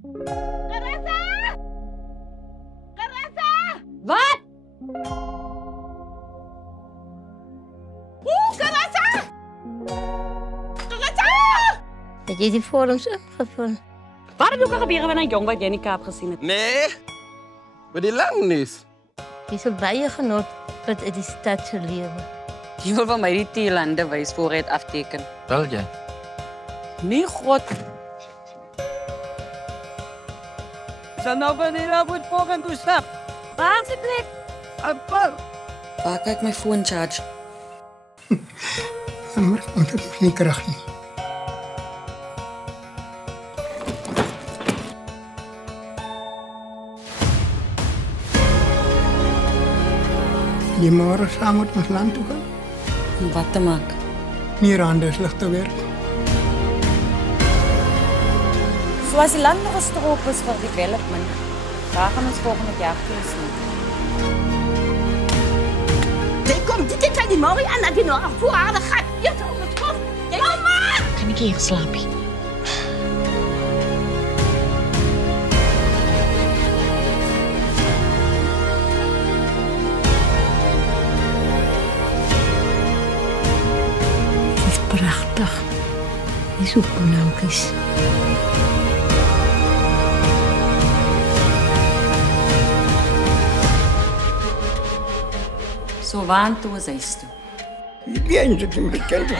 Karasa! Karasa! Wat? Karasa! Karasa! Het jy die vorms ingevul? Wat het ook al gebeur met 'n jong wat jy in die Kaap gesien het? Nee, maar die langnis. Jy sal baie genot wat uit die stad se lewe. Jy wil van my die T-lande wys voor hy het afteken. Wel jy. Nee, God. Sa nou wanneer moet volgen toe stap? Waar is die plek? Appel. Waar kan ek my foon charge? Maar ons het geen krag nie. Die môre saam met ons land toe gaan. Om wat te maak? Meer anders te werk. So as die land nog 'n stroop is vir development, waar gaan ons volgende jaar sien? Jy kom dit aan die môre aan dat jy nog vooraardig gaan. Jy sal ons kom. Mama! Kan ek hier slaapie? Het is prachtig. Die soepkonoukies. So waantoe is huis toe? Ik weet niet, ik ken het.